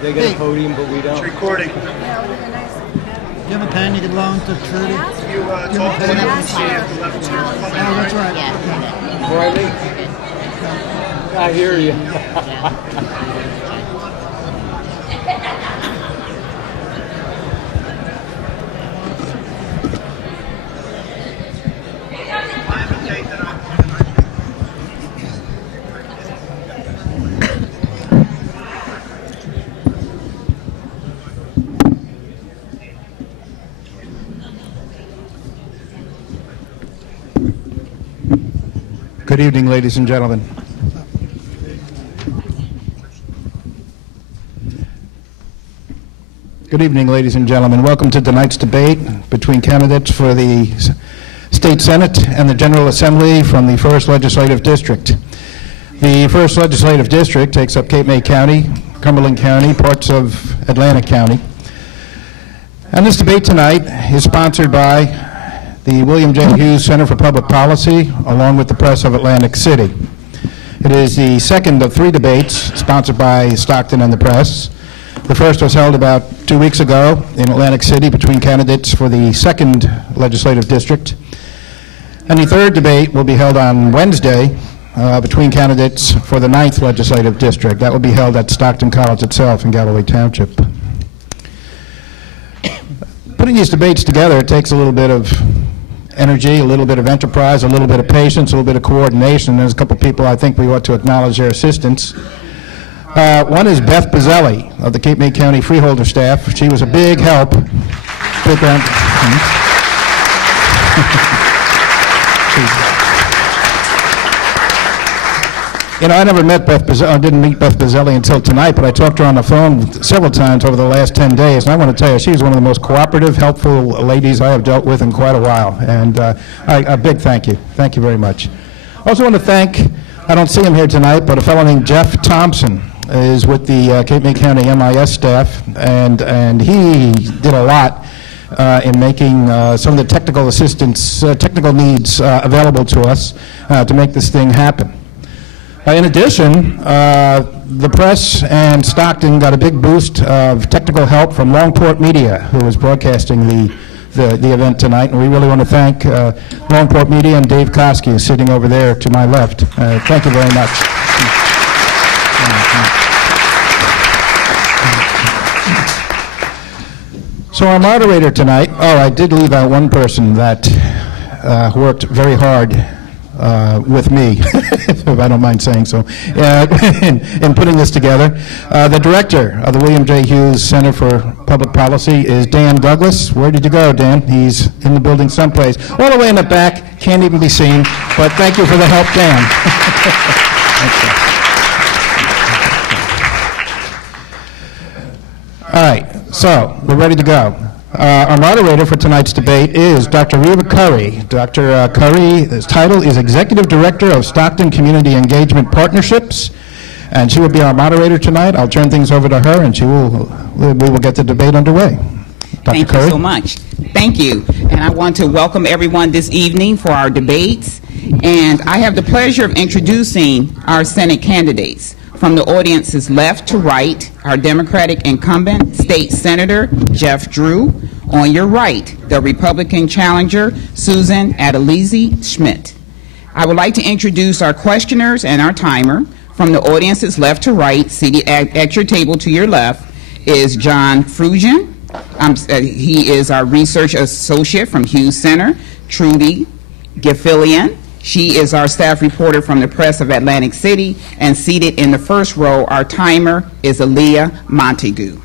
They get a podium, but we don't. It's recording. Yeah, it would be nice. Do you have a pen you could loan to Trudy? You talk to them, see if the left turn Oh, that's right. Riley? I hear you. Good evening, ladies and gentlemen. Good evening, ladies and gentlemen. Welcome to tonight's debate between candidates for the State Senate and the General Assembly from the 1st Legislative District. The 1st Legislative District takes up Cape May County, Cumberland County, parts of Atlantic County. And this debate tonight is sponsored by the William J. Hughes Center for Public Policy, along with the Press of Atlantic City. It is the second of 3 debates sponsored by Stockton and the Press. The first was held about 2 weeks ago in Atlantic City between candidates for the 2nd Legislative District. And the third debate will be held on Wednesday between candidates for the 9th Legislative District. That will be held at Stockton College itself in Galloway Township. Putting these debates together, it takes a little bit of energy, a little bit of enterprise, a little bit of patience, a little bit of coordination. There's a couple people I think we ought to acknowledge their assistance. One is Beth Bazzelli of the Cape May County Freeholder staff. She was a big help. You know, I never met Beth Bazzelli, I didn't meet Beth Bazzelli until tonight, but I talked to her on the phone several times over the last 10 days, and I want to tell you, she's one of the most cooperative, helpful ladies I have dealt with in quite a while, and a big thank you. Thank you very much. I also want to thank, I don't see him here tonight, but a fellow named Jeff Thompson is with the Cape May County MIS staff, and he did a lot in making some of the technical assistance, technical needs available to us to make this thing happen. In addition, the Press and Stockton got a big boost of technical help from Longport Media, who is broadcasting the event tonight, and we really want to thank Longport Media and Dave Koski, who's sitting over there to my left. Thank you very much. So our moderator tonight, I did leave out one person that worked very hard with me, if I don't mind saying so, in putting this together. The director of the William J. Hughes Center for Public Policy is Dan Douglas. Where did you go, Dan? He's in the building someplace. All the way in the back, can't even be seen, but thank you for the help, Dan. All right, so we're ready to go. Our moderator for tonight's debate is Dr. Reva Curry. Dr. Curry's title is Executive Director of Stockton Community Engagement Partnerships, and she will be our moderator tonight. I'll turn things over to her, and we will get the debate underway. Dr. Curry. Thank you so much. Thank you. And I want to welcome everyone this evening for our debates. And I have the pleasure of introducing our Senate candidates. From the audience's left to right, our Democratic incumbent, State Senator Jeff Drew. On your right, the Republican challenger, Susan Adelise Schmidt. I would like to introduce our questioners and our timer. From the audience's left to right, seated at your table to your left, is John Frugen. He is our research associate from Hughes Center. Trudy Gaffilian. She is our staff reporter from the Press of Atlantic City, and seated in the first row, our timer is Aaliyah Montague.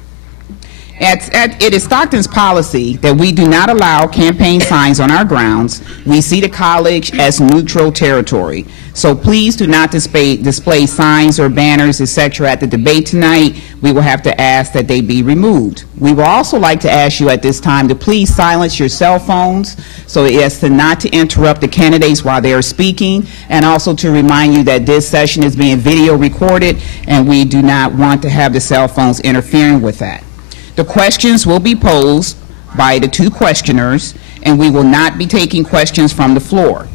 It is Stockton's policy that we do not allow campaign signs on our grounds. We see the college as neutral territory. So please do not display signs or banners, etc. at the debate tonight. We will have to ask that they be removed. We will also like to ask you at this time to please silence your cell phones so as to not to interrupt the candidates while they are speaking, and also to remind you that this session is being video recorded and we do not want to have the cell phones interfering with that. The questions will be posed by the 2 questioners, and we will not be taking questions from the floor.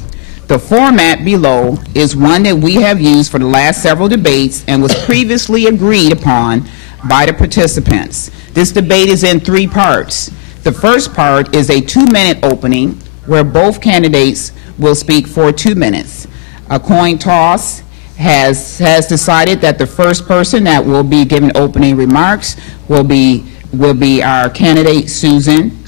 The format below is one that we have used for the last several debates and was previously agreed upon by the participants. This debate is in 3 parts. The first part is a 2-minute opening where both candidates will speak for 2 minutes. A coin toss has decided that the first person that will be giving opening remarks will be our candidate, Susan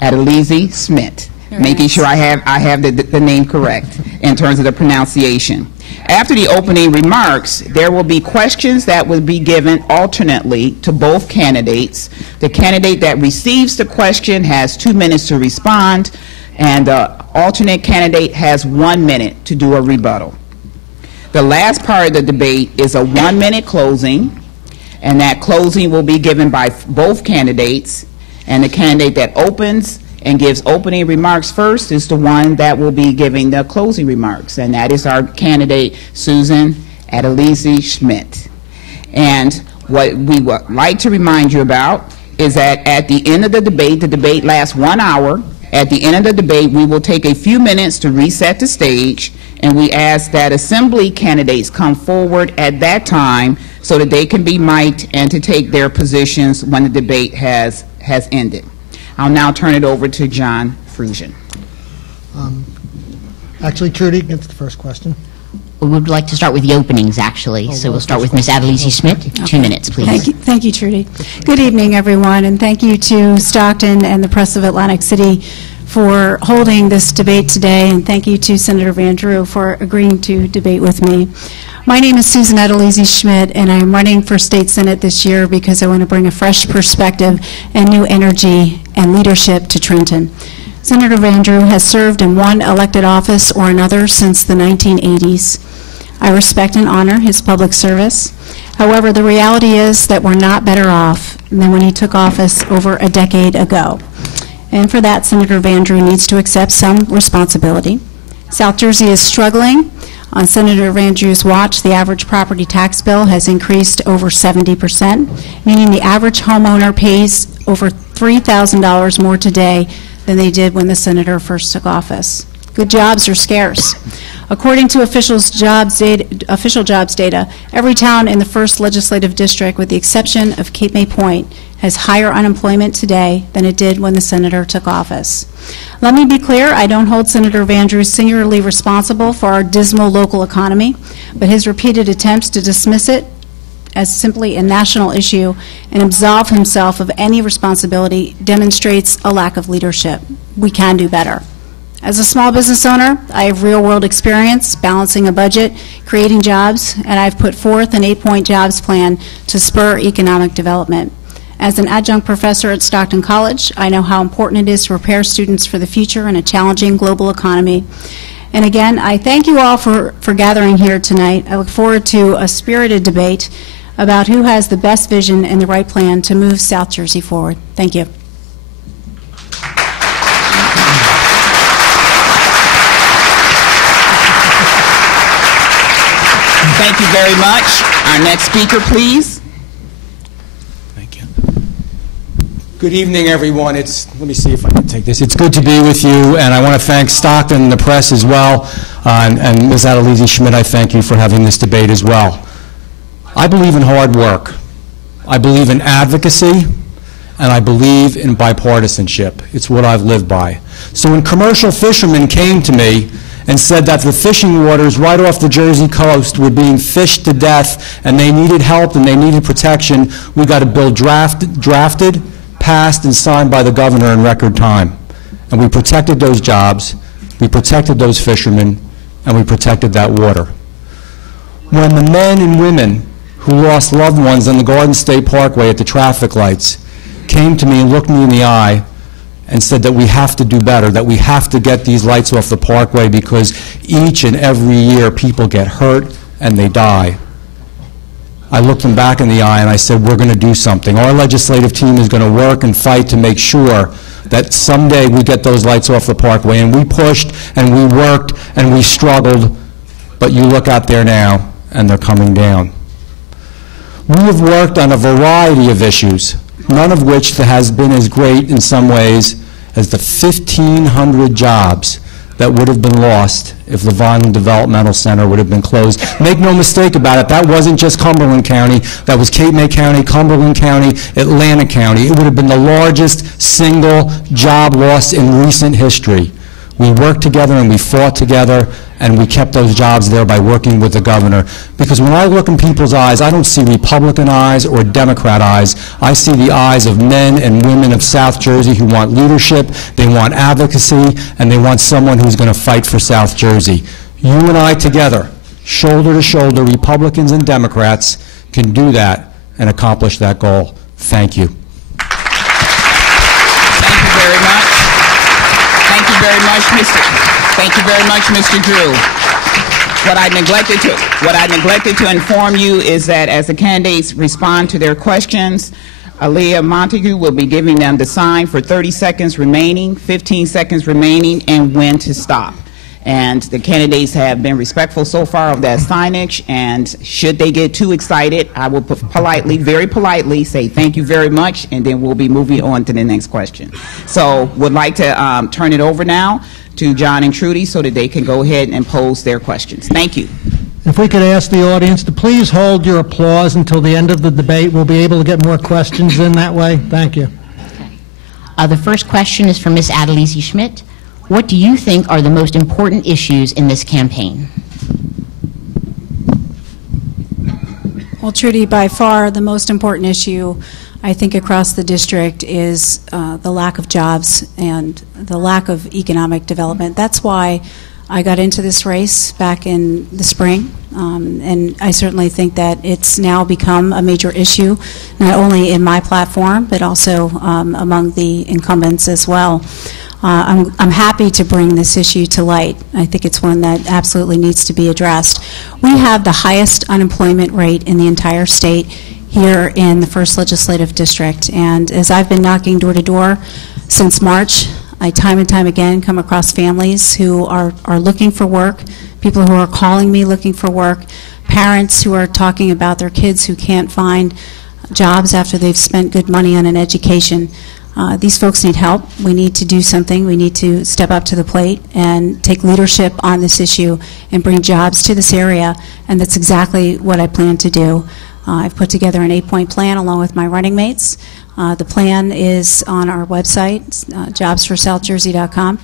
Adelizi Schmidt. Making sure I have the name correct in terms of the pronunciation. After the opening remarks, there will be questions that will be given alternately to both candidates. The candidate that receives the question has 2 minutes to respond, and the alternate candidate has 1 minute to do a rebuttal. The last part of the debate is a 1-minute closing, and that closing will be given by both candidates, and the candidate that opens and gives opening remarks first is the one that will be giving the closing remarks, and that is our candidate, Susan Adelizi Schmidt. And what we would like to remind you about is that at the end of the debate lasts 1 hour. At the end of the debate, we will take a few minutes to reset the stage, and we ask that assembly candidates come forward at that time so that they can be mic'd and to take their positions when the debate has ended. I'll now turn it over to John Frusian. Actually, Trudy gets the first question. We would like to start with the openings, actually. So we'll start with Ms. Adelizi Schmidt. 2 minutes, please. Thank you, Trudy. Good evening, everyone, and thank you to Stockton and the Press of Atlantic City for holding this debate today, and thank you to Senator Van Drew for agreeing to debate with me. My name is Susan Adelizi Schmidt, and I'm running for State Senate this year because I want to bring a fresh perspective and new energy and leadership to Trenton. Senator Van Drew has served in one elected office or another since the 1980s. I respect and honor his public service. However, the reality is that we're not better off than when he took office over a decade ago. And for that, Senator Van Drew needs to accept some responsibility. South Jersey is struggling. On Senator Van Drew's watch, the average property tax bill has increased over 70%, meaning the average homeowner pays over $3,000 more today than they did when the senator first took office. Good jobs are scarce. According to official jobs data, every town in the 1st legislative district, with the exception of Cape May Point, has higher unemployment today than it did when the senator took office. Let me be clear, I don't hold Senator Van Drew singularly responsible for our dismal local economy, but his repeated attempts to dismiss it as simply a national issue and absolve himself of any responsibility demonstrates a lack of leadership. We can do better. As a small business owner, I have real-world experience balancing a budget, creating jobs, and I've put forth an 8-point jobs plan to spur economic development. As an adjunct professor at Stockton College, I know how important it is to prepare students for the future in a challenging global economy. And again, I thank you all for gathering here tonight. I look forward to a spirited debate about who has the best vision and the right plan to move South Jersey forward. Thank you. Thank you very much. Our next speaker, please. Thank you. Good evening, everyone. Let me see if I can take this. It's good to be with you, and I want to thank Stockton and the press as well. And Ms. Adelizi Schmidt, I thank you for having this debate as well. I believe in hard work. I believe in advocacy, and I believe in bipartisanship. It's what I've lived by. So when commercial fishermen came to me and said that the fishing waters right off the Jersey coast were being fished to death and they needed help and they needed protection, we got a bill drafted, passed, and signed by the governor in record time. And we protected those jobs, we protected those fishermen, and we protected that water. When the men and women who lost loved ones on the Garden State Parkway at the traffic lights came to me and looked me in the eye and said that we have to do better, that we have to get these lights off the parkway because each and every year people get hurt and they die. I looked them back in the eye and I said, we're going to do something. Our legislative team is going to work and fight to make sure that someday we get those lights off the parkway. And we pushed and we worked and we struggled, but you look out there now and they're coming down. We have worked on a variety of issues, none of which has been as great in some ways as the 1,500 jobs that would have been lost if the Vineland Developmental Center would have been closed. Make no mistake about it, that wasn't just Cumberland County, that was Cape May County, Cumberland County, Atlantic County. It would have been the largest single job loss in recent history. We worked together and we fought together, and we kept those jobs there by working with the governor. Because when I look in people's eyes, I don't see Republican eyes or Democrat eyes. I see the eyes of men and women of South Jersey who want leadership, they want advocacy, and they want someone who's going to fight for South Jersey. You and I together, shoulder to shoulder, Republicans and Democrats, can do that and accomplish that goal. Thank you. Thank you very much. Thank you very much, Mr. Drew. What I neglected to inform you is that as the candidates respond to their questions, Aaliyah Montague will be giving them the sign for 30 seconds remaining, 15 seconds remaining, and when to stop. And the candidates have been respectful so far of that signage, and should they get too excited, I will politely, very politely say thank you very much, and then we'll be moving on to the next question. So would like to turn it over now to John and Trudy so that they can go ahead and pose their questions. Thank you. If we could ask the audience to please hold your applause until the end of the debate. We'll be able to get more questions in that way. Thank you. The first question is from Ms. Adelizy Schmidt. What do you think are the most important issues in this campaign? Well, Trudy, by far the most important issue, I think, across the district is the lack of jobs and the lack of economic development. That's why I got into this race back in the spring, and I certainly think that it's now become a major issue, not only in my platform, but also among the incumbents as well. I'm happy to bring this issue to light. I think it's one that absolutely needs to be addressed. We have the highest unemployment rate in the entire state here in the 1st Legislative District, and as I've been knocking door to door since March, I time and time again come across families who are looking for work, people who are calling me looking for work, parents who are talking about their kids who can't find jobs after they've spent good money on an education. These folks need help. We need to do something. We need to step up to the plate and take leadership on this issue and bring jobs to this area, and that's exactly what I plan to do. I've put together an 8-point plan along with my running mates. The plan is on our website, jobsforsouthjersey.com,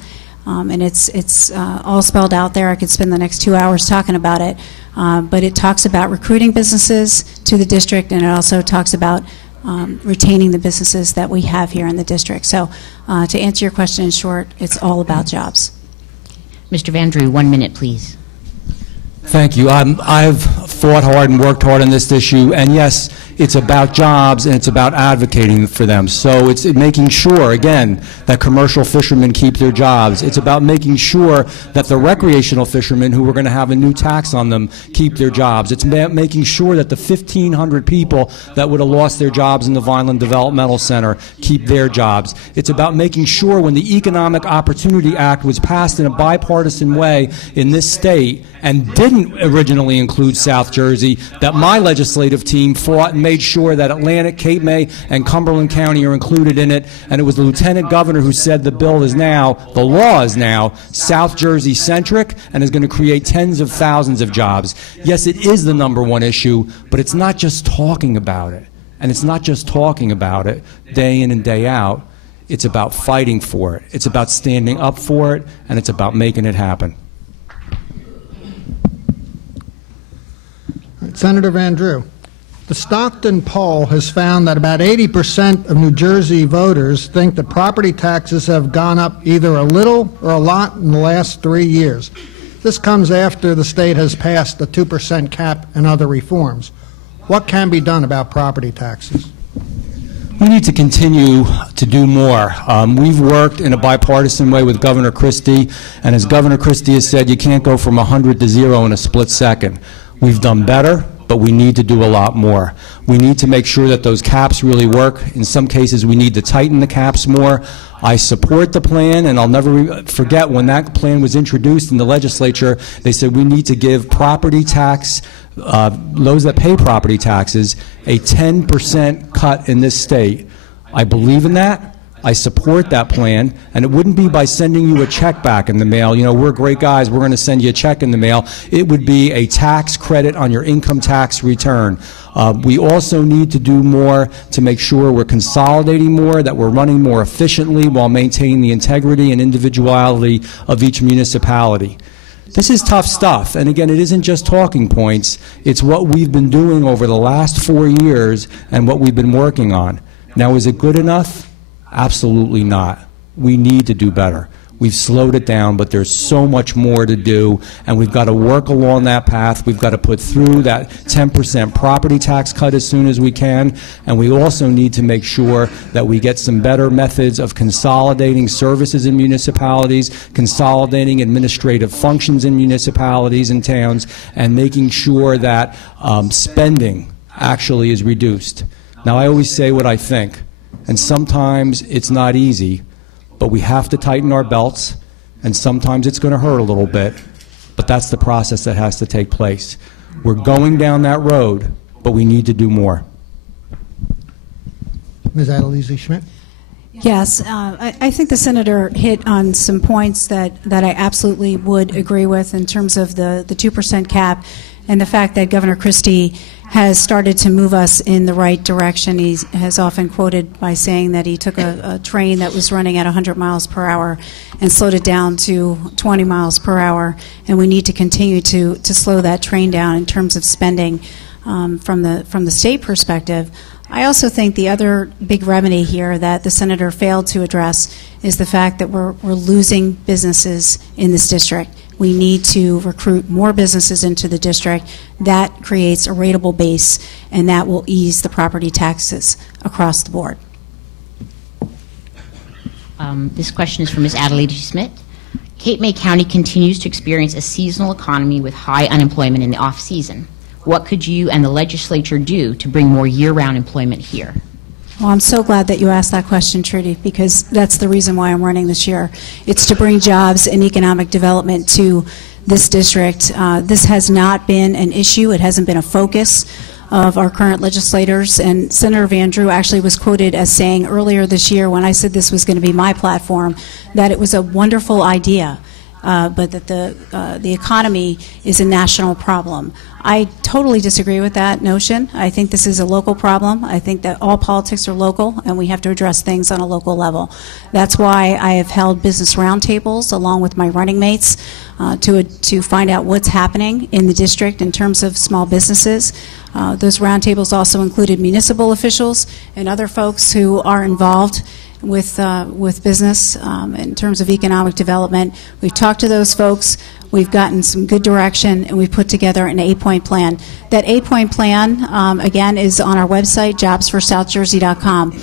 and it's all spelled out there. I could spend the next 2 hours talking about it, but it talks about recruiting businesses to the district, and it also talks about retaining the businesses that we have here in the district. So to answer your question in short, it's all about jobs. Mr. Van Drew, 1 minute, please. Thank you. I've fought hard and worked hard on this issue, and yes, it's about jobs and it's about advocating for them. So it's making sure, again, that commercial fishermen keep their jobs. It's about making sure that the recreational fishermen who are going to have a new tax on them keep their jobs. It's about making sure that the 1,500 people that would have lost their jobs in the Vineland Developmental Center keep their jobs. It's about making sure when the Economic Opportunity Act was passed in a bipartisan way in this state and didn't originally include South Jersey, that my legislative team fought and made sure that Atlantic, Cape May, and Cumberland County are included in it, and it was the Lieutenant Governor who said the law is now South Jersey centric and is going to create tens of thousands of jobs. Yes, it is the #1 issue, but it's not just talking about it, and it's not just talking about it day in and day out. It's about fighting for it. It's about standing up for it, and it's about making it happen. Senator Van Drew, the Stockton poll has found that about 80% of New Jersey voters think that property taxes have gone up either a little or a lot in the last 3 years. This comes after the state has passed the 2% cap and other reforms. What can be done about property taxes? We need to continue to do more. We've worked in a bipartisan way with Governor Christie, and as Governor Christie has said, you can't go from 100 to 0 in a split second. We've done better, but we need to do a lot more. We need to make sure that those caps really work. In some cases, we need to tighten the caps more. I support the plan, and I'll never forget when that plan was introduced in the legislature, they said we need to give property tax, those that pay property taxes, a 10% cut in this state. I believe in that. I support that plan, and it wouldn't be by sending you a check back in the mail. You know, we're great guys, we're going to send you a check in the mail. It would be a tax credit on your income tax return. We also need to do more to make sure we're consolidating more, that we're running more efficiently while maintaining the integrity and individuality of each municipality. This is tough stuff, and again, it isn't just talking points. It's what we've been doing over the last 4 years and what we've been working on. Now, is it good enough? Absolutely not. We need to do better. We've slowed it down, but there's so much more to do, and we've got to work along that path. We've got to put through that 10% property tax cut as soon as we can, and we also need to make sure that we get some better methods of consolidating services in municipalities, consolidating administrative functions in municipalities and towns, and making sure that spending actually is reduced. Now, I always say what I think, and sometimes it's not easy, but we have to tighten our belts, and sometimes it's going to hurt a little bit, but that's the process that has to take place. We're going down that road, but we need to do more. Ms. Adelizy Schmidt? Yes, I think the Senator hit on some points that I absolutely would agree with in terms of the 2% cap and the fact that Governor Christie has started to move us in the right direction. He has often quoted by saying that he took a train that was running at 100 miles per hour and slowed it down to 20 miles per hour, and we need to continue to slow that train down in terms of spending from the state perspective. I also think the other big remedy here that the Senator failed to address is the fact that we're losing businesses in this district. We need to recruit more businesses into the district. That creates a rateable base, and that will ease the property taxes across the board. This question is from Ms. Adelizy Schmidt. Cape May County continues to experience a seasonal economy with high unemployment in the off-season. What could you and the legislature do to bring more year-round employment here? Well, I'm so glad that you asked that question, Trudy, because that's the reason why I'm running this year. It's to bring jobs and economic development to this district. This has not been an issue. It hasn't been a focus of our current legislators, and Senator Van Drew actually was quoted as saying earlier this year when I said this was going to be my platform that it was a wonderful idea, but that the economy is a national problem. I totally disagree with that notion. I think this is a local problem. I think that all politics are local, and we have to address things on a local level. That's why I have held business roundtables along with my running mates to find out what's happening in the district in terms of small businesses. Those roundtables also included municipal officials and other folks who are involved with business in terms of economic development. We've talked to those folks. We've gotten some good direction, and we've put together an 8-point plan. That 8-point plan, again, is on our website, jobsforsouthjersey.com.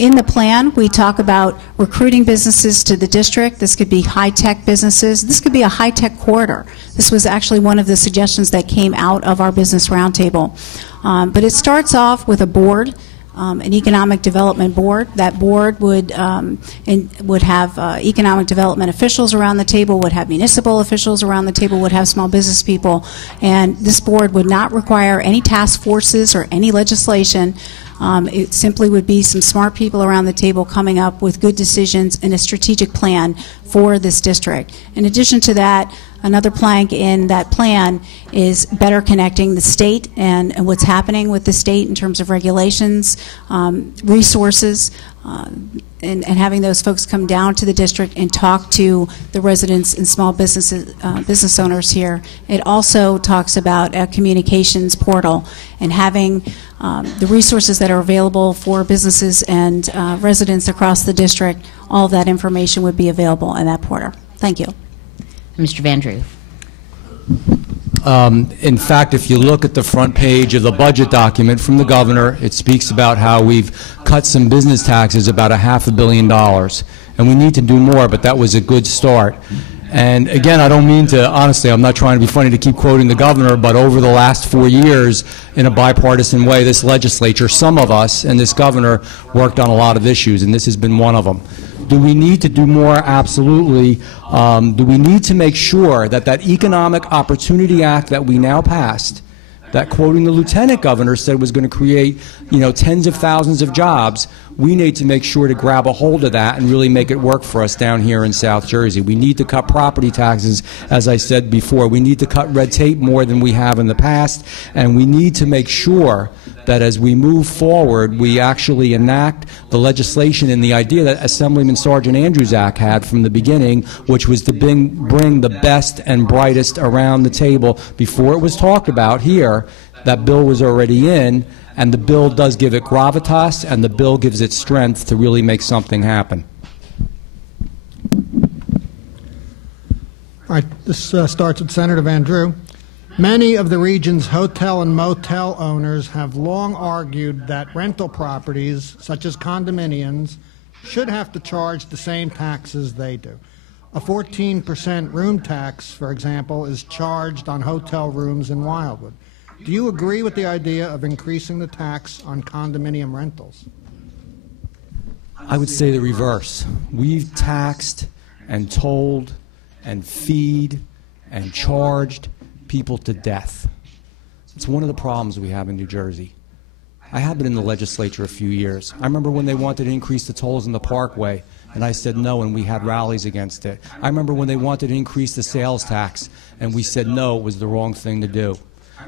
In the plan, we talk about recruiting businesses to the district. This could be high-tech businesses. This could be a high-tech corridor. This was actually one of the suggestions that came out of our business roundtable. But it starts off with a board, an economic development board. That board would have economic development officials around the table, would have municipal officials around the table, would have small business people, and this board would not require any task forces or any legislation. It simply would be some smart people around the table coming up with good decisions and a strategic plan for this district. In addition to that, another plank in that plan is better connecting the state and what's happening with the state in terms of regulations, resources, and having those folks come down to the district and talk to the residents and small business owners here. It also talks about a communications portal and having the resources that are available for businesses and residents across the district. All of that information would be available in that portal. Thank you. Mr. Van Drew. In fact, if you look at the front page of the budget document from the governor, it speaks about how we've cut some business taxes about $500 million. And we need to do more, but that was a good start. And again, I don't mean to, honestly, I'm not trying to be funny to keep quoting the governor, but over the last 4 years, in a bipartisan way, this legislature, some of us, and this governor worked on a lot of issues, and this has been one of them. Do we need to do more? Absolutely. Do we need to make sure that that Economic Opportunity Act that we now passed that, quoting the lieutenant governor, said was going to create, tens of thousands of jobs. We need to make sure to grab a hold of that and really make it work for us down here in South Jersey. We need to cut property taxes, as I said before. We need to cut red tape more than we have in the past, and we need to make sure that as we move forward, we actually enact the legislation and the idea that Assemblyman Sergeant Andrews Act had from the beginning, which was to bring the best and brightest around the table. Before it was talked about here, that bill was already in, and the bill does give it gravitas, and the bill gives it strength to really make something happen. All right, this starts with Senator Van Drew. Many of the region's hotel and motel owners have long argued that rental properties, such as condominiums, should have to charge the same taxes they do. A 14% room tax, for example, is charged on hotel rooms in Wildwood. Do you agree with the idea of increasing the tax on condominium rentals? I would say the reverse. We've taxed and told and feed and charged people to death. It's one of the problems we have in New Jersey. I have been in the legislature a few years. I remember when they wanted to increase the tolls in the Parkway, and I said no, and we had rallies against it. I remember when they wanted to increase the sales tax, and we said no, it was the wrong thing to do.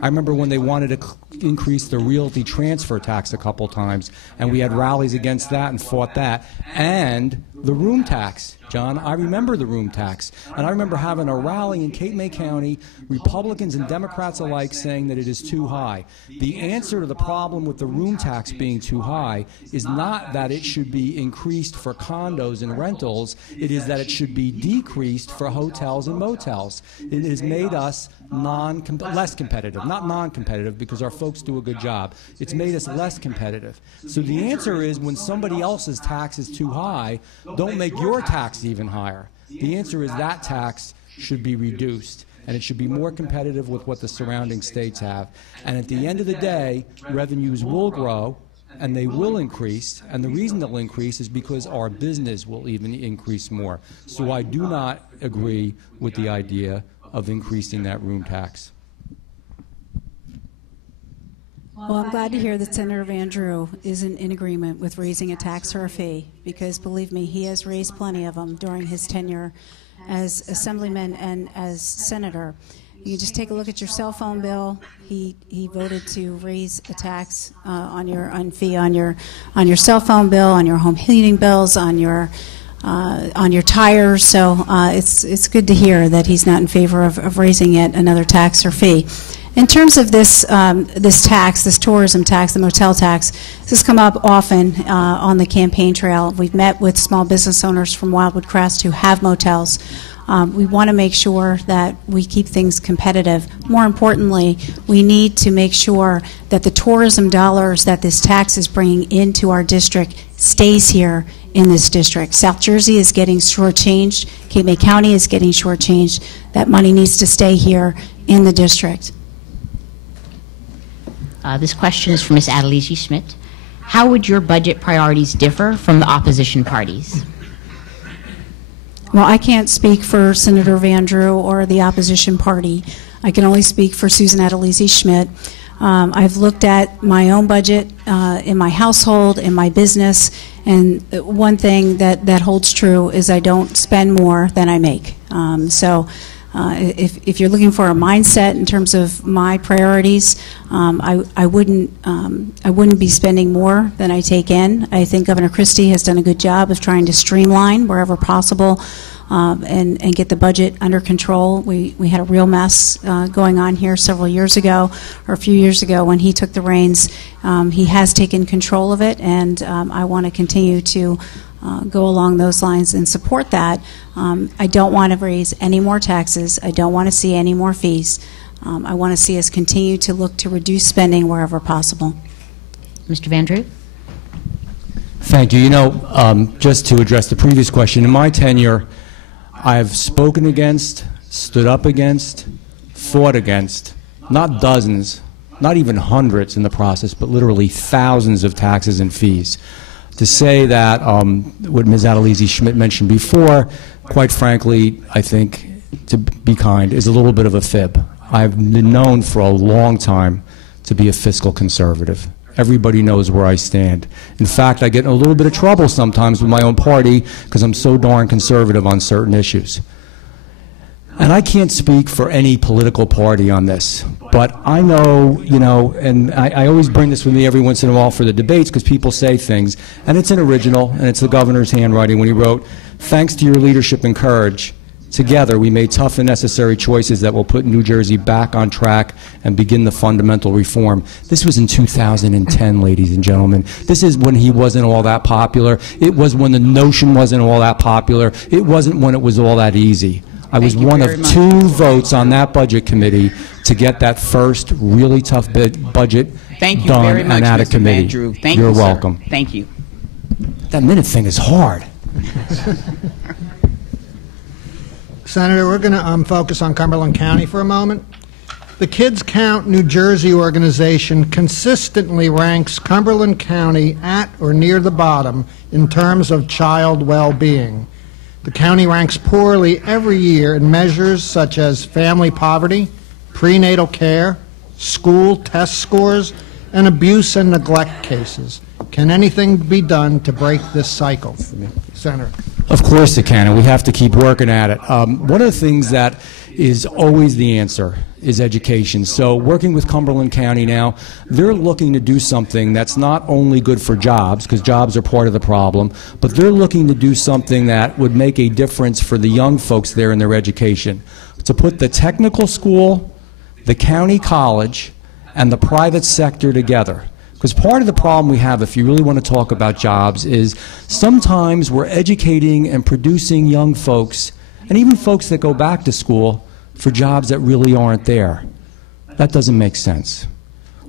I remember when they wanted to increase the realty transfer tax a couple times, and we had rallies against that and fought that. And the room tax, John, I remember the room tax. And I remember having a rally in Cape May County, Republicans and Democrats alike saying that it is too high. The answer to the problem with the room tax being too high is not that it should be increased for condos and rentals, it is that it should be decreased for hotels and motels. It has made us less competitive, not non-competitive, because our folks do a good job. It's made us less competitive. So the answer is, when somebody else's tax is too high, don't make your tax even higher. The answer is that tax should be reduced, and it should be more competitive with what the surrounding states have. And at the end of the day, revenues will grow, and they will increase, and the reason they'll increase is because our business will even increase more. So I do not agree with the idea of increasing that room tax. Well, I'm glad to hear that Senator Van Drew isn't in agreement with raising a tax or a fee, because believe me, he has raised plenty of them during his tenure as Assemblyman and as Senator. You can just take a look at your cell phone bill. He voted to raise a tax on fee on your cell phone bill, on your home heating bills, on your tires. So it's good to hear that he's not in favor of raising yet another tax or fee. In terms of this tax, this tourism tax, the motel tax, this has come up often on the campaign trail. We've met with small business owners from Wildwood Crest who have motels. We want to make sure that we keep things competitive. More importantly, we need to make sure that the tourism dollars that this tax is bringing into our district stays here in this district. South Jersey is getting shortchanged. Cape May County is getting shortchanged. That money needs to stay here in the district. This question is from Ms. Adelizy Schmidt. How would your budget priorities differ from the opposition parties? Well, I can't speak for Senator Van Drew or the opposition party. I can only speak for Susan Adelizy Schmidt. I've looked at my own budget in my household, in my business, and one thing that holds true is I don't spend more than I make. If you're looking for a mindset in terms of my priorities, I wouldn't be spending more than I take in. I think Governor Christie has done a good job of trying to streamline wherever possible and get the budget under control. We had a real mess going on here several years ago, or a few years ago when he took the reins. He has taken control of it, and I want to continue to go along those lines and support that. I don't want to raise any more taxes. I don't want to see any more fees. I want to see us continue to look to reduce spending wherever possible. Mr. Van Drew? Thank you. You know, just to address the previous question, in my tenure, I've spoken against, stood up against, fought against, not dozens, not even hundreds in the process, but literally thousands of taxes and fees. To say that what Ms. Adelizy Schmidt mentioned before, quite frankly, I think, to be kind, is a little bit of a fib. I've been known for a long time to be a fiscal conservative. Everybody knows where I stand. In fact, I get in a little bit of trouble sometimes with my own party because I'm so darn conservative on certain issues. And I can't speak for any political party on this, but I know, you know, and I always bring this with me every once in a while for the debates because people say things, and it's an original, and it's the governor's handwriting when he wrote, "Thanks to your leadership and courage, together we made tough and necessary choices that will put New Jersey back on track and begin the fundamental reform." This was in 2010, ladies and gentlemen. This is when he wasn't all that popular. It was when the notion wasn't all that popular. It wasn't when it was all that easy. I was one of 2 votes on that budget committee to get that first really tough budget Thank you done very much, and out of Mr. committee. Vandrew. Thank You're you, sir. welcome. Thank you. That minute thing is hard. Senator, we're going to focus on Cumberland County for a moment. The Kids Count New Jersey organization consistently ranks Cumberland County at or near the bottom in terms of child well-being. The county ranks poorly every year in measures such as family poverty, prenatal care, school test scores, and abuse and neglect cases. Can anything be done to break this cycle? Senator. Of course it can, and we have to keep working at it. One of the things that is always the answer is education. So working with Cumberland County now, they're looking to do something that's not only good for jobs, because jobs are part of the problem, but they're looking to do something that would make a difference for the young folks there in their education. To put the technical school, the county college, and the private sector together. Because part of the problem we have, if you really want to talk about jobs, is sometimes we're educating and producing young folks, and even folks that go back to school, for jobs that really aren't there. That doesn't make sense.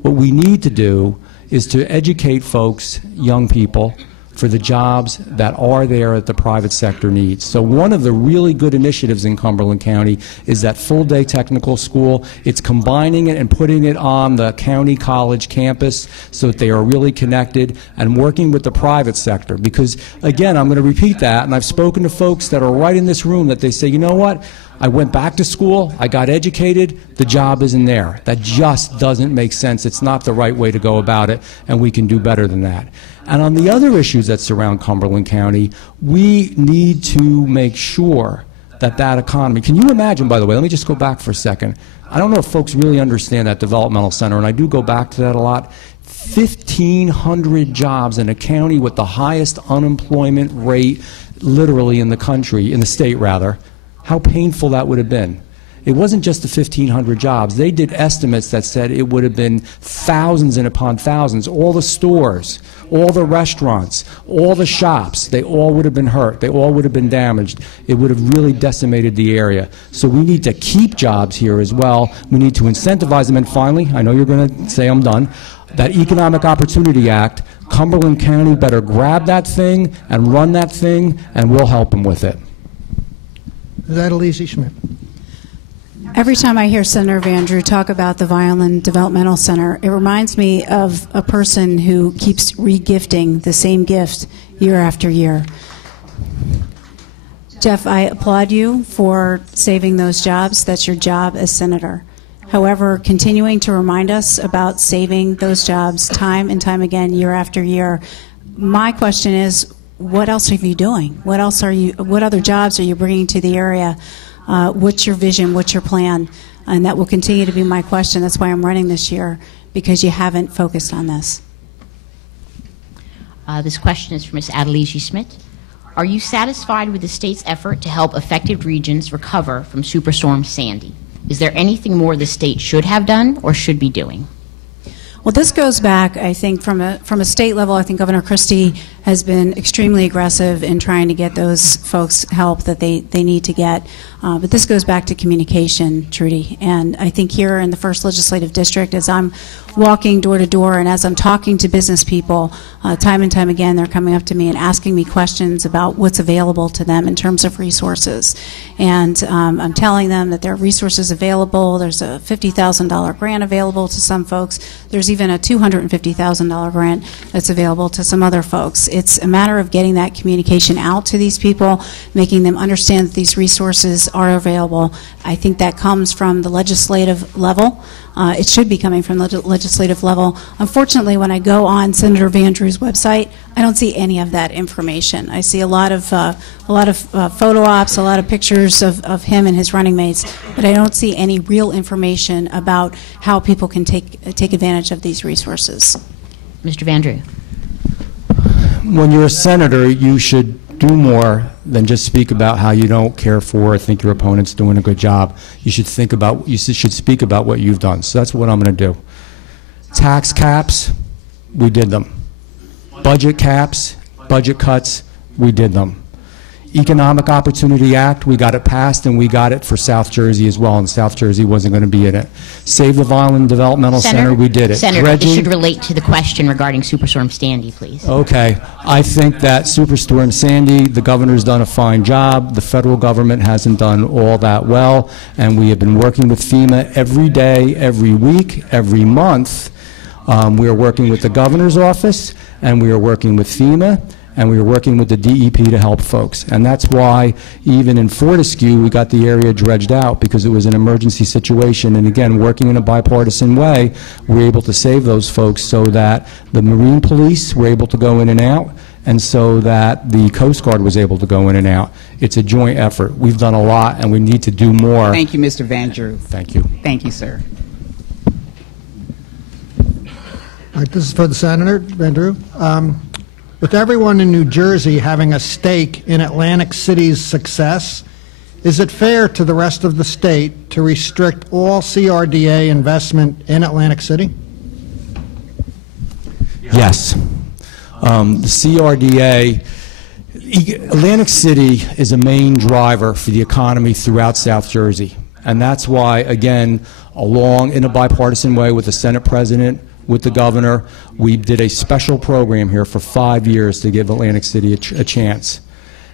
What we need to do is to educate folks, young people, for the jobs that are there that the private sector needs. So one of the really good initiatives in Cumberland County is that full-day technical school. It's combining it and putting it on the county college campus so that they are really connected, and working with the private sector. Because, again, I'm going to repeat that, and I've spoken to folks that are right in this room that they say, you know what? I went back to school, I got educated, the job isn't there. That just doesn't make sense. It's not the right way to go about it, and we can do better than that. And on the other issues that surround Cumberland County, we need to make sure that that economy, can you imagine, by the way, let me just go back for a second. I don't know if folks really understand that developmental center, and I do go back to that a lot. 1,500 jobs in a county with the highest unemployment rate literally in the country, in the state rather. How painful that would have been. It wasn't just the 1,500 jobs. They did estimates that said it would have been thousands and upon thousands. All the stores, all the restaurants, all the shops, they all would have been hurt. They all would have been damaged. It would have really decimated the area. So we need to keep jobs here as well. We need to incentivize them. And finally, I know you're going to say I'm done, that Economic Opportunity Act, Cumberland County better grab that thing and run that thing, and we'll help them with it. Is that Elise Schmidt? Every time I hear Senator Vandrew talk about the Violin Developmental Center, it reminds me of a person who keeps re-gifting the same gift year after year. Jeff, I applaud you for saving those jobs. That's your job as senator. However, continuing to remind us about saving those jobs time and time again, year after year, my question is, what else are you doing? What other jobs are you bringing to the area? What's your vision? What's your plan? And that will continue to be my question. That's why I'm running this year, because you haven't focused on this. This question is from Ms. Adelise Schmidt. Are you satisfied with the state's effort to help affected regions recover from Superstorm Sandy? Is there anything more the state should have done or should be doing? Well, this goes back, I think, from a state level. I think Governor Christie has been extremely aggressive in trying to get those folks help that they need to get. But this goes back to communication, Trudy. And I think here in the 1st Legislative District, as I'm walking door to door and as I'm talking to business people, time and time again, they're coming up to me and asking me questions about what's available to them in terms of resources. And I'm telling them that there are resources available. There's a $50,000 grant available to some folks. There's even a $250,000 grant that's available to some other folks. It's a matter of getting that communication out to these people, making them understand that these resources are available. I think that comes from the legislative level. It should be coming from the legislative level. Unfortunately, when I go on Senator Van Drew's website, I don't see any of that information. I see a lot of photo ops, a lot of pictures of him and his running mates, but I don't see any real information about how people can take advantage of these resources. Mr. Van Drew. When you're a senator, you should do more than just speak about how you don't care for or think your opponent's doing a good job. You should speak about what you've done. So that's what I'm going to do. Tax caps, we did them. Budget caps, budget cuts, we did them. Economic Opportunity Act, we got it passed, and we got it for South Jersey as well, and South Jersey wasn't going to be in it. Save the Violin Developmental Center, we did it. Senator, this should relate to the question regarding Superstorm Sandy, please. Okay. I think that Superstorm Sandy, the governor's done a fine job. The federal government hasn't done all that well, and we have been working with FEMA every day, every week, every month. We are working with the governor's office, and we are working with FEMA, and we were working with the DEP to help folks. And that's why even in Fortescue, we got the area dredged out because it was an emergency situation. And again, working in a bipartisan way, we were able to save those folks so that the Marine Police were able to go in and out, and so that the Coast Guard was able to go in and out. It's a joint effort. We've done a lot, and we need to do more. Thank you, Mr. Van Drew. Thank you. Thank you, sir. All right, this is for the Senator, Van Drew. With everyone in New Jersey having a stake in Atlantic City's success, is it fair to the rest of the state to restrict all CRDA investment in Atlantic City? Yes. The CRDA, Atlantic City is a main driver for the economy throughout South Jersey. And that's why, again, in a bipartisan way with the Senate President, with the governor, we did a special program here for 5 years to give Atlantic City a chance.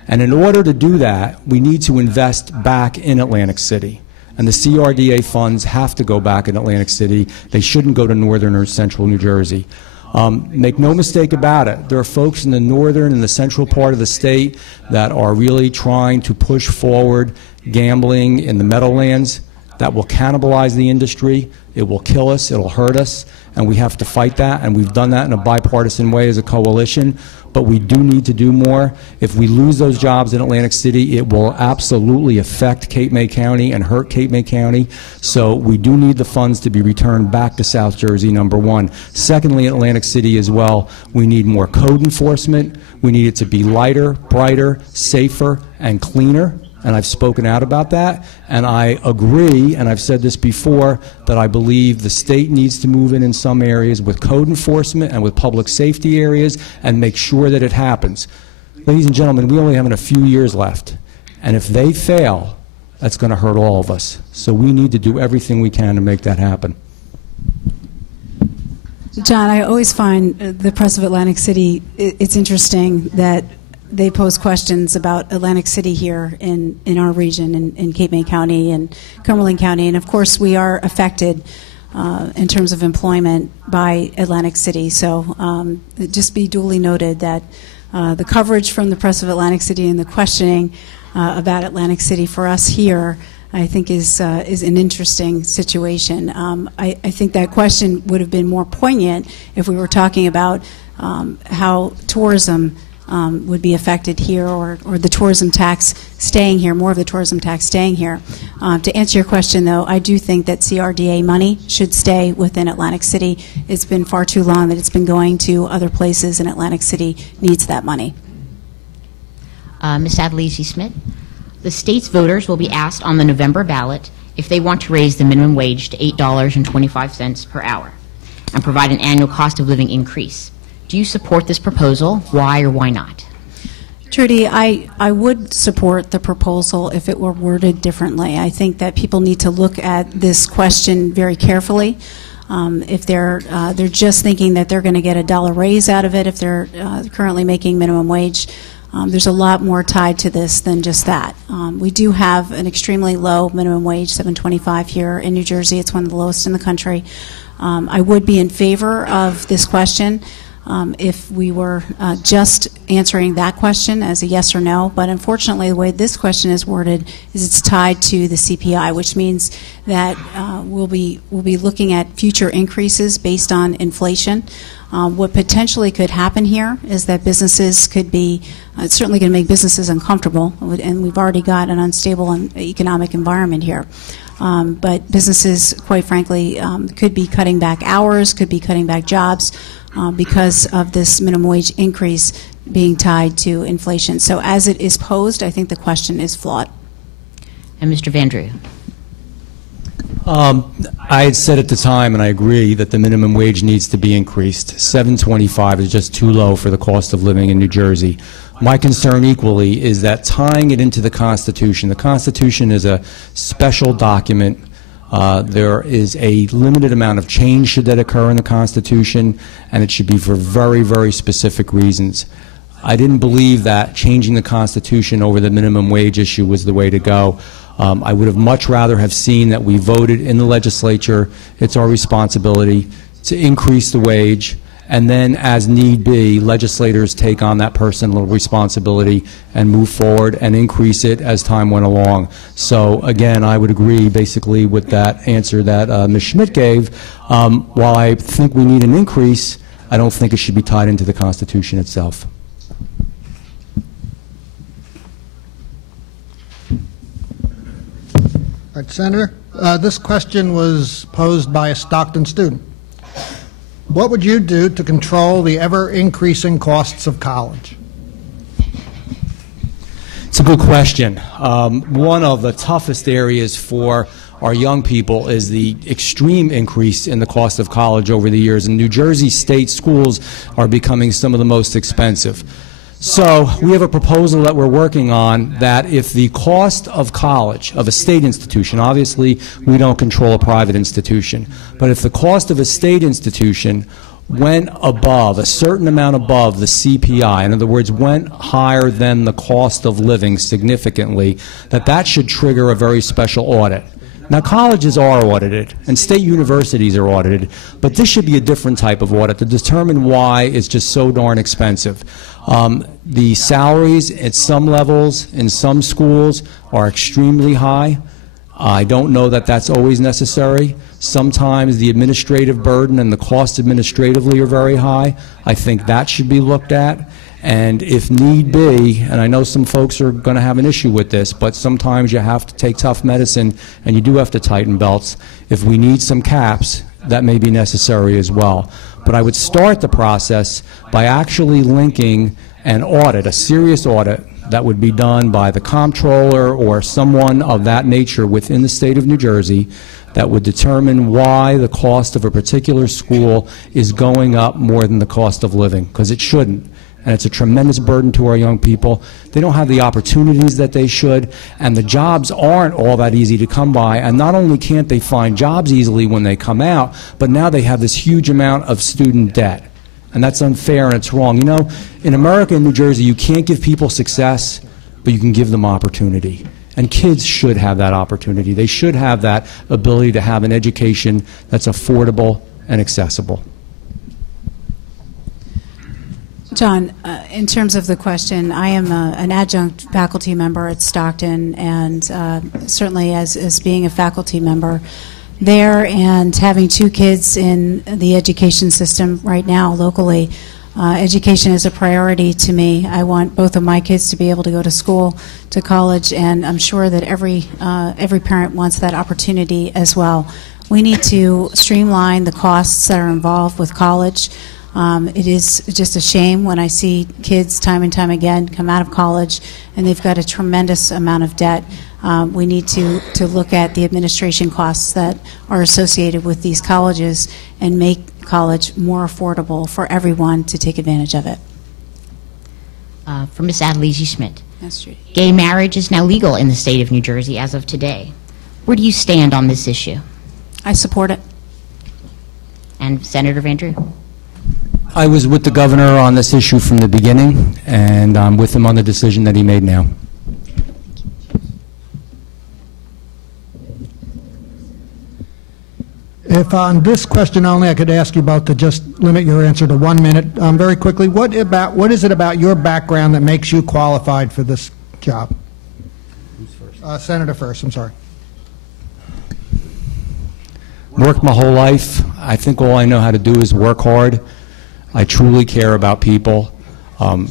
And in order to do that, we need to invest back in Atlantic City. And the CRDA funds have to go back in Atlantic City. They shouldn't go to northern or central New Jersey. Make no mistake about it, there are folks in the northern and the central part of the state that are really trying to push forward gambling in the Meadowlands. That will cannibalize the industry. It will kill us. It will hurt us. And we have to fight that. And we've done that in a bipartisan way as a coalition. But we do need to do more. If we lose those jobs in Atlantic City, it will absolutely affect Cape May County and hurt Cape May County. So we do need the funds to be returned back to South Jersey, number one. Secondly, in Atlantic City as well, we need more code enforcement. We need it to be lighter, brighter, safer, and cleaner. And I've spoken out about that, and I agree, and I've said this before, that I believe the state needs to move in some areas with code enforcement and with public safety areas and make sure that it happens. Ladies and gentlemen, we only have a few years left, and if they fail, that's going to hurt all of us. So we need to do everything we can to make that happen. John, I always find the press of Atlantic City, it's interesting that they pose questions about Atlantic City here in our region, in Cape May County and Cumberland County. And of course, we are affected in terms of employment by Atlantic City. So just be duly noted that the coverage from the press of Atlantic City and the questioning about Atlantic City for us here, I think is an interesting situation. I think that question would have been more poignant if we were talking about how tourism would be affected here, or the tourism tax staying here, more of the tourism tax staying here. To answer your question, though, I do think that CRDA money should stay within Atlantic City. It's been far too long that it's been going to other places, and Atlantic City needs that money. Ms. Adelici Schmidt, the state's voters will be asked on the November ballot if they want to raise the minimum wage to $8.25 per hour and provide an annual cost of living increase. Do you support this proposal? Why or why not? Trudy, I would support the proposal if it were worded differently. I think that people need to look at this question very carefully. If they're just thinking that they're going to get a dollar raise out of it, if they're currently making minimum wage, there's a lot more tied to this than just that. We do have an extremely low minimum wage, $7.25 here in New Jersey. It's one of the lowest in the country. I would be in favor of this question if we were just answering that question as a yes or no, but unfortunately the way this question is worded is it's tied to the CPI, which means that we'll be looking at future increases based on inflation. What potentially could happen here is that businesses could be, it's certainly going to make businesses uncomfortable, and we've already got an unstable economic environment here. But businesses, quite frankly, could be cutting back hours, could be cutting back jobs because of this minimum wage increase being tied to inflation. So as it is posed, I think the question is flawed. And Mr. Vandrew. I had said at the time, and I agree, that the minimum wage needs to be increased. $7.25 is just too low for the cost of living in New Jersey. My concern equally is that tying it into the Constitution is a special document. There is a limited amount of change should that occur in the Constitution, and it should be for very, very specific reasons. I didn't believe that changing the Constitution over the minimum wage issue was the way to go. I would have much rather have seen that we voted in the legislature. It's our responsibility to increase the wage, and then as need be, legislators take on that personal responsibility and move forward and increase it as time went along. So again, I would agree basically with that answer that Ms. Schmidt gave. While I think we need an increase, I don't think it should be tied into the Constitution itself. All right, Senator, this question was posed by a Stockton student. What would you do to control the ever-increasing costs of college? It's a good question. One of the toughest areas for our young people is the extreme increase in the cost of college over the years. And New Jersey state schools are becoming some of the most expensive. So we have a proposal that we're working on that if the cost of college, of a state institution, obviously we don't control a private institution, but if the cost of a state institution went above, a certain amount above the CPI, in other words, went higher than the cost of living significantly, that should trigger a very special audit. Now, colleges are audited, and state universities are audited, but this should be a different type of audit to determine why it's just so darn expensive. The salaries at some levels in some schools are extremely high. I don't know that that's always necessary. Sometimes the administrative burden and the cost administratively are very high. I think that should be looked at. And if need be, and I know some folks are going to have an issue with this, but sometimes you have to take tough medicine and you do have to tighten belts. If we need some caps, that may be necessary as well. But I would start the process by actually linking an audit, a serious audit, that would be done by the comptroller or someone of that nature within the state of New Jersey that would determine why the cost of a particular school is going up more than the cost of living, because it shouldn't. And it's a tremendous burden to our young people. They don't have the opportunities that they should, and the jobs aren't all that easy to come by. And not only can't they find jobs easily when they come out, but now they have this huge amount of student debt. And that's unfair and it's wrong. You know, in America and New Jersey, you can't give people success, but you can give them opportunity. And kids should have that opportunity. They should have that ability to have an education that's affordable and accessible. John, in terms of the question, I am an adjunct faculty member at Stockton, and certainly as being a faculty member there and having two kids in the education system right now locally, education is a priority to me. I want both of my kids to be able to go to school, to college, and I'm sure that every parent wants that opportunity as well. We need to streamline the costs that are involved with college. It is just a shame when I see kids time and time again come out of college and they've got a tremendous amount of debt. We need to look at the administration costs that are associated with these colleges and make college more affordable for everyone to take advantage of it. For Ms. Adelizy Schmidt. That's true. Gay marriage is now legal in the state of New Jersey as of today. Where do you stand on this issue? I support it. And Senator Van Drew. I was with the governor on this issue from the beginning, and I'm with him on the decision that he made now. If on this question only, I could ask you both to just limit your answer to 1 minute. Very quickly, what is it about your background that makes you qualified for this job? Who's first? Senator first, I'm sorry. Worked my whole life. I think all I know how to do is work hard. I truly care about people,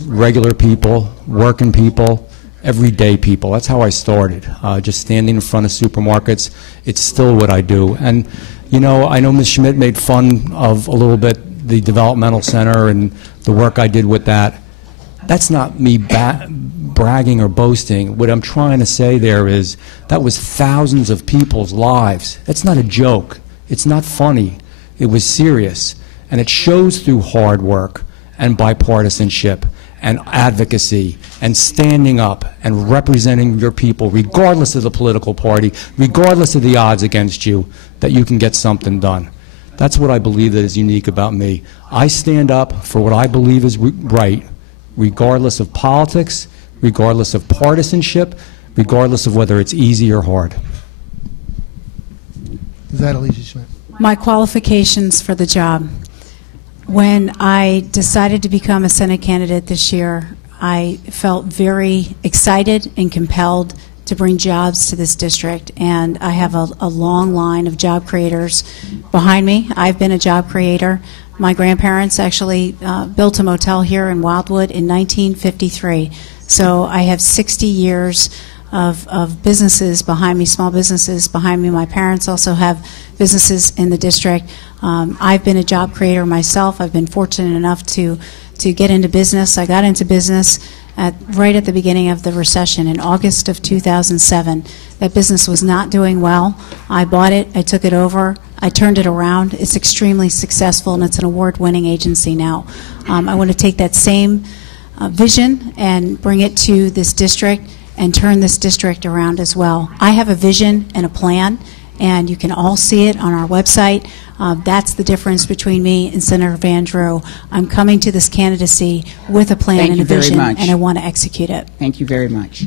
regular people, working people, everyday people. That's how I started, just standing in front of supermarkets. It's still what I do. And, you know, I know Ms. Schmidt made fun of a little bit the developmental center and the work I did with that. That's not me bragging or boasting. What I'm trying to say there is that was thousands of people's lives. It's not a joke. It's not funny. It was serious. And it shows through hard work and bipartisanship and advocacy and standing up and representing your people, regardless of the political party, regardless of the odds against you, that you can get something done. That's what I believe that is unique about me. I stand up for what I believe is right, regardless of politics, regardless of partisanship, regardless of whether it's easy or hard. Is that Alicia Schmidt? My qualifications for the job. When I decided to become a Senate candidate this year, I felt very excited and compelled to bring jobs to this district, and I have a long line of job creators behind me. I've been a job creator. My grandparents actually built a motel here in Wildwood in 1953, so I have 60 years of businesses behind me, small businesses behind me. My parents also have businesses in the district. I've been a job creator myself. I've been fortunate enough to get into business. I got into business right at the beginning of the recession in August of 2007. That business was not doing well. I bought it. I took it over. I turned it around. It's extremely successful, and it's an award-winning agency now. I want to take that same vision and bring it to this district and turn this district around as well. I have a vision and a plan, and you can all see it on our website. That's the difference between me and Senator Van Drew. I'm coming to this candidacy with a plan and a vision, and I want to execute it. Thank you very much.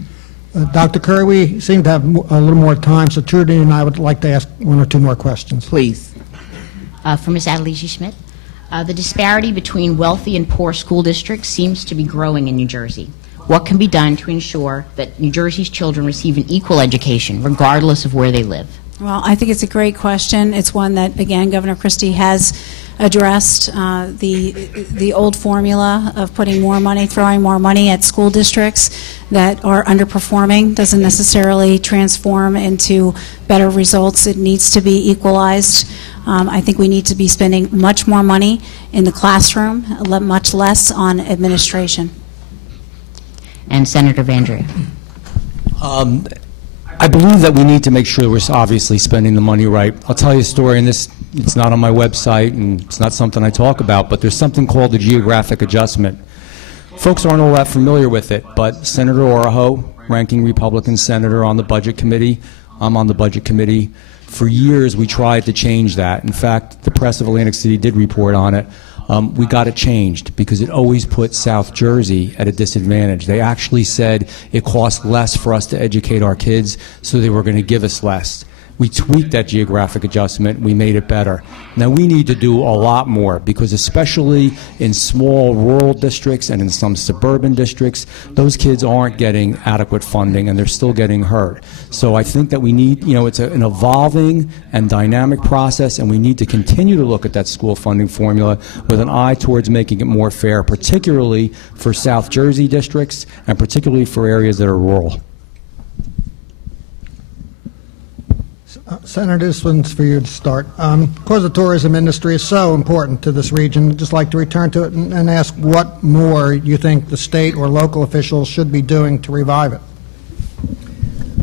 Dr. Curry, we seem to have a little more time, so Trudy and I would like to ask one or two more questions. Please. For Ms. Adelici Schmidt. The disparity between wealthy and poor school districts seems to be growing in New Jersey. What can be done to ensure that New Jersey's children receive an equal education, regardless of where they live? Well, I think it's a great question. It's one that, again, Governor Christie has addressed. The old formula of putting more money, throwing more money at school districts that are underperforming doesn't necessarily transform into better results. It needs to be equalized. I think we need to be spending much more money in the classroom, much less on administration. And Senator Van Drew. I believe that we need to make sure we're obviously spending the money right. I'll tell you a story, and it's not on my website, and it's not something I talk about, but there's something called the geographic adjustment. Folks aren't all that familiar with it, but Senator Oraho, ranking Republican senator on the Budget Committee, I'm on the Budget Committee. For years, we tried to change that. In fact, the Press of Atlantic City did report on it. We got it changed because it always put South Jersey at a disadvantage. They actually said it cost less for us to educate our kids, so they were going to give us less. We tweaked that geographic adjustment. We made it better. Now, we need to do a lot more because especially in small rural districts and in some suburban districts, those kids aren't getting adequate funding and they're still getting hurt. So I think that we need, it's an evolving and dynamic process, and we need to continue to look at that school funding formula with an eye towards making it more fair, particularly for South Jersey districts and particularly for areas that are rural. Senator, this one's for you to start. Because the tourism industry is so important to this region, I'd just like to return to it and ask what more you think the state or local officials should be doing to revive it.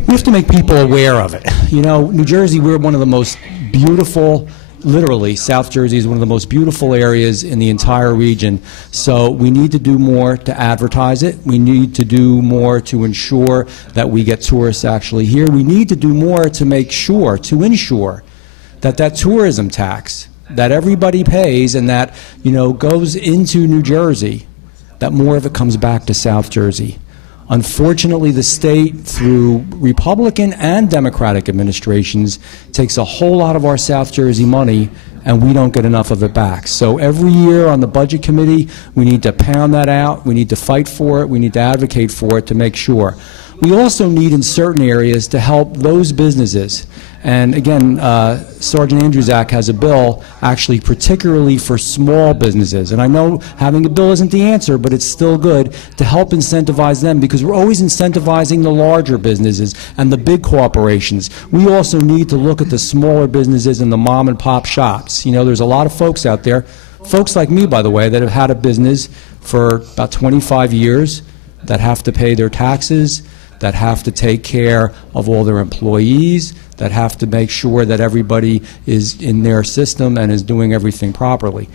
We have to make people aware of it. New Jersey, we're one of the most beautiful, literally, South Jersey is one of the most beautiful areas in the entire region. So we need to do more to advertise it. We need to do more to ensure that we get tourists actually here. We need to do more to make sure, to ensure that that tourism tax that everybody pays and that, goes into New Jersey, that more of it comes back to South Jersey. Unfortunately, the state, through Republican and Democratic administrations, takes a whole lot of our South Jersey money, and we don't get enough of it back. So every year on the Budget Committee, we need to pound that out, we need to fight for it, we need to advocate for it to make sure. We also need in certain areas to help those businesses. And again, Sergeant Andrewzak has a bill actually particularly for small businesses. And I know having a bill isn't the answer, but it's still good to help incentivize them, because we're always incentivizing the larger businesses and the big corporations. We also need to look at the smaller businesses and the mom and pop shops. There's a lot of folks out there, folks like me, by the way, that have had a business for about 25 years, that have to pay their taxes, that have to take care of all their employees, that have to make sure that everybody is in their system and is doing everything properly.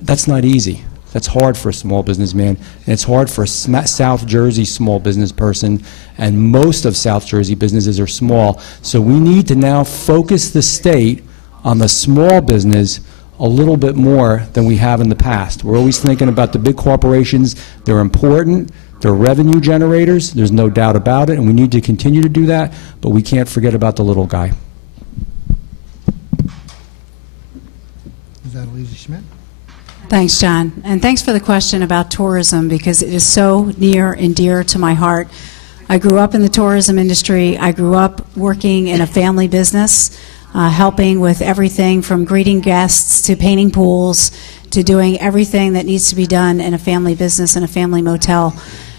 That's not easy. That's hard for a small businessman, and it's hard for a South Jersey small business person, and most of South Jersey businesses are small. So we need to now focus the state on the small business a little bit more than we have in the past. We're always thinking about the big corporations. They're important. They're revenue generators, there's no doubt about it, and we need to continue to do that, but we can't forget about the little guy. Is that Lizzie Schmidt? Thanks, John. And thanks for the question about tourism, because it is so near and dear to my heart. I grew up in the tourism industry. I grew up working in a family business, helping with everything from greeting guests to painting pools to doing everything that needs to be done in a family business and a family motel.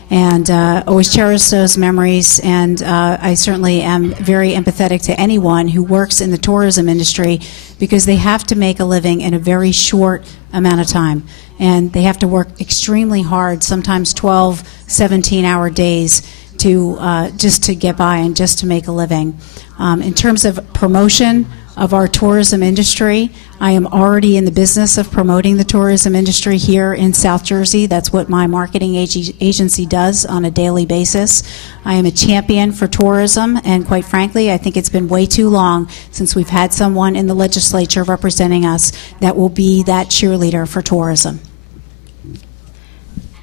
And always cherish those memories, and I certainly am very empathetic to anyone who works in the tourism industry, because they have to make a living in a very short amount of time, and they have to work extremely hard, sometimes 12, 17-hour days to just to get by and just to make a living. In terms of promotion of our tourism industry, I am already in the business of promoting the tourism industry here in South Jersey. That's what my marketing agency does on a daily basis. I am a champion for tourism, and quite frankly, I think it's been way too long since we've had someone in the legislature representing us that will be that cheerleader for tourism.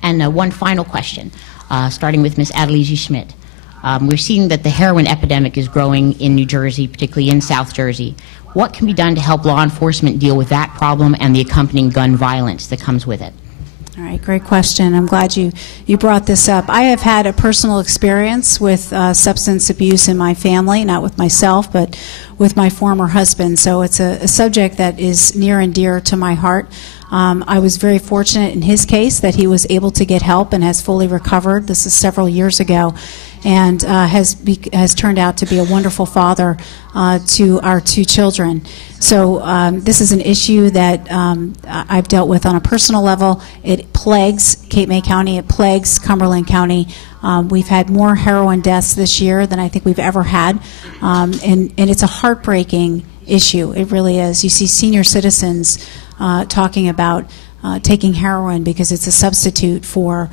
And one final question, starting with Ms. Adelizy Schmidt. We're seeing that the heroin epidemic is growing in New Jersey, particularly in South Jersey. What can be done to help law enforcement deal with that problem and the accompanying gun violence that comes with it? All right, great question. I'm glad you brought this up. I have had a personal experience with substance abuse in my family, not with myself, but with my former husband. So it's a subject that is near and dear to my heart. I was very fortunate in his case that he was able to get help and has fully recovered. This is several years ago, and has turned out to be a wonderful father to our 2 children. So this is an issue that I've dealt with on a personal level. It plagues Cape May County. It plagues Cumberland County. We've had more heroin deaths this year than I think we've ever had, and it's a heartbreaking issue. It really is. You see senior citizens talking about taking heroin because it's a substitute for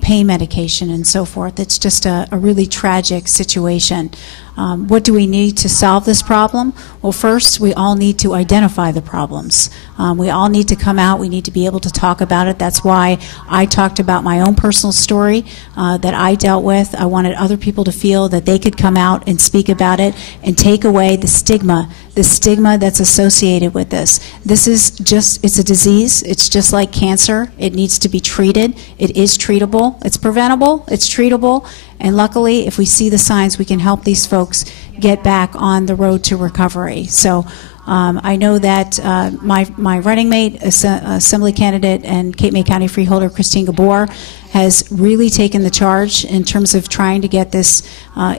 pain medication and so forth. It's just a really tragic situation. What do we need to solve this problem? Well, first, we all need to identify the problems. We all need to come out. We need to be able to talk about it. That's why I talked about my own personal story that I dealt with. I wanted other people to feel that they could come out and speak about it and take away the stigma that's associated with this. This is just, it's a disease. It's just like cancer. It needs to be treated. It is treatable. It's preventable. It's treatable. And luckily, if we see the signs, we can help these folks get back on the road to recovery. So I know that my running mate, Assembly candidate and Cape May County Freeholder Christine Gabor, has really taken the charge in terms of trying to get this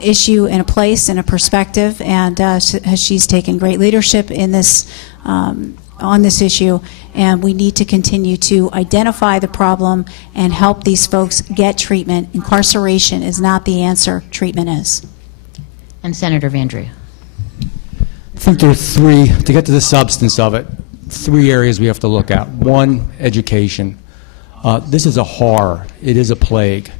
issue in a place and a perspective, and she's taken great leadership in this on this issue, and we need to continue to identify the problem and help these folks get treatment. Incarceration is not the answer, treatment is. And Senator Van Drew. I think there are 3, to get to the substance of it, 3 areas we have to look at. 1, education. This is a horror. It is a plague.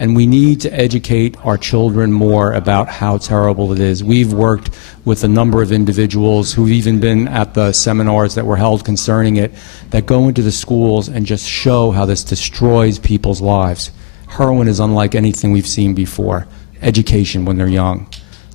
And we need to educate our children more about how terrible it is. We've worked with a number of individuals who've even been at the seminars that were held concerning it, that go into the schools and just show how this destroys people's lives. Heroin is unlike anything we've seen before. Education when they're young.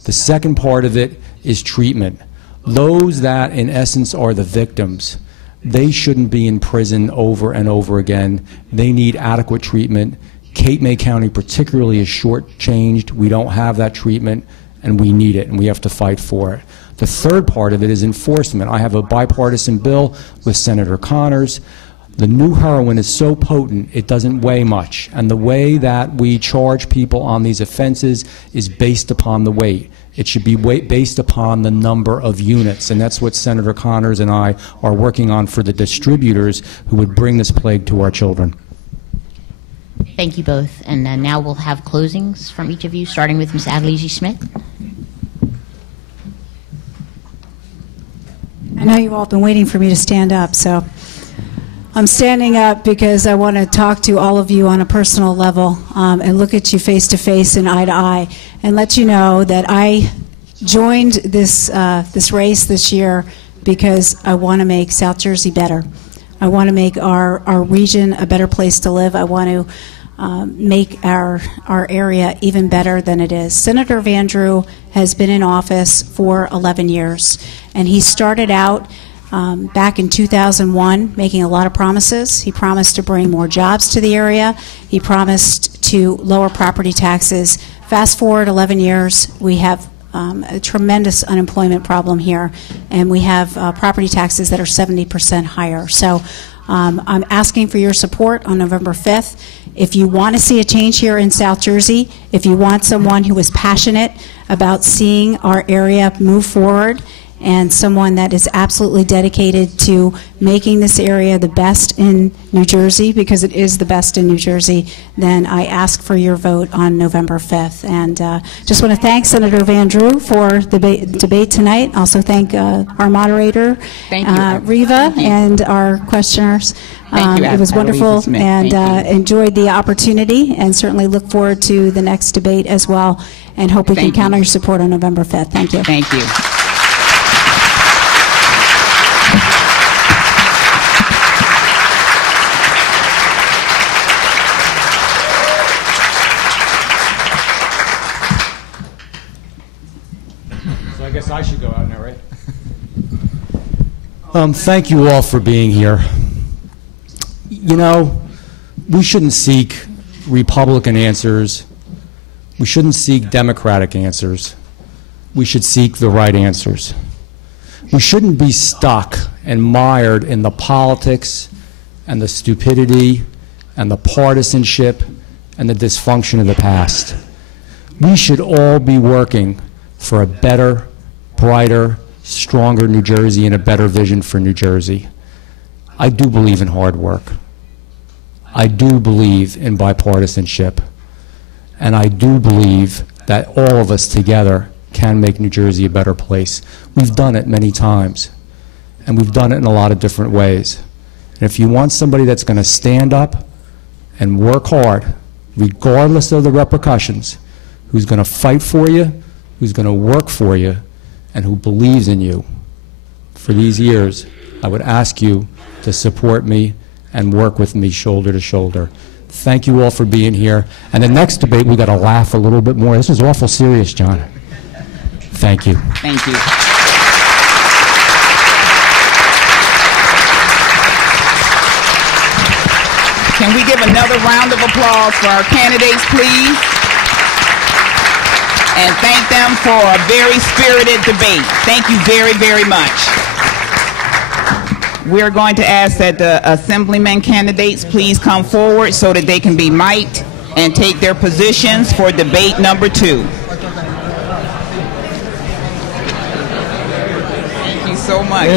The second part of it is treatment. Those that, in essence, are the victims, they shouldn't be in prison over and over again. They need adequate treatment. Cape May County particularly is shortchanged. We don't have that treatment, and we need it, and we have to fight for it. The third part of it is enforcement. I have a bipartisan bill with Senator Connors. The new heroin is so potent, it doesn't weigh much, and the way that we charge people on these offenses is based upon the weight. It should be based upon the number of units, and that's what Senator Connors and I are working on for the distributors who would bring this plague to our children. Thank you both. And now we'll have closings from each of you, starting with Ms. Adelizy Schmidt. I know you've all been waiting for me to stand up, so I'm standing up because I want to talk to all of you on a personal level and look at you face to face and eye to eye and let you know that I joined this race this year because I want to make South Jersey better. I want to make our region a better place to live. I want to make our area even better than it is. Senator Vandrew has been in office for 11 years, and he started out back in 2001 making a lot of promises. He promised to bring more jobs to the area. He promised to lower property taxes. Fast forward 11 years, we have a tremendous unemployment problem here, and we have property taxes that are 70% higher. So I'm asking for your support on November 5th. If you want to see a change here in South Jersey, if you want someone who is passionate about seeing our area move forward, and someone that is absolutely dedicated to making this area the best in New Jersey, because it is the best in New Jersey, then I ask for your vote on November 5th. And just want to thank Senator Vandrew for the debate tonight. Also thank our moderator, Reva, and our questioners. It was wonderful, and enjoyed the opportunity, and certainly look forward to the next debate as well, and hope we can count on your support on November 5th. Thank you. Thank you. So I guess I should go out now, right? Thank you all for being here. You know, we shouldn't seek Republican answers. We shouldn't seek Democratic answers. We should seek the right answers. We shouldn't be stuck and mired in the politics and the stupidity and the partisanship and the dysfunction of the past. We should all be working for a better, brighter, stronger New Jersey and a better vision for New Jersey. I do believe in hard work. I do believe in bipartisanship. And I do believe that all of us together can make New Jersey a better place. We've done it many times, and we've done it in a lot of different ways. And if you want somebody that's going to stand up and work hard, regardless of the repercussions, who's going to fight for you, who's going to work for you, and who believes in you for these years, I would ask you to support me and work with me shoulder to shoulder. Thank you all for being here. And the next debate, we got to laugh a little bit more. This is awful serious, John. Thank you. Thank you. Can we give another round of applause for our candidates, please? And thank them for a very spirited debate. Thank you very, very much. We're going to ask that the Assemblyman candidates please come forward so that they can be mic'd and take their positions for debate number 2. Thank you so much.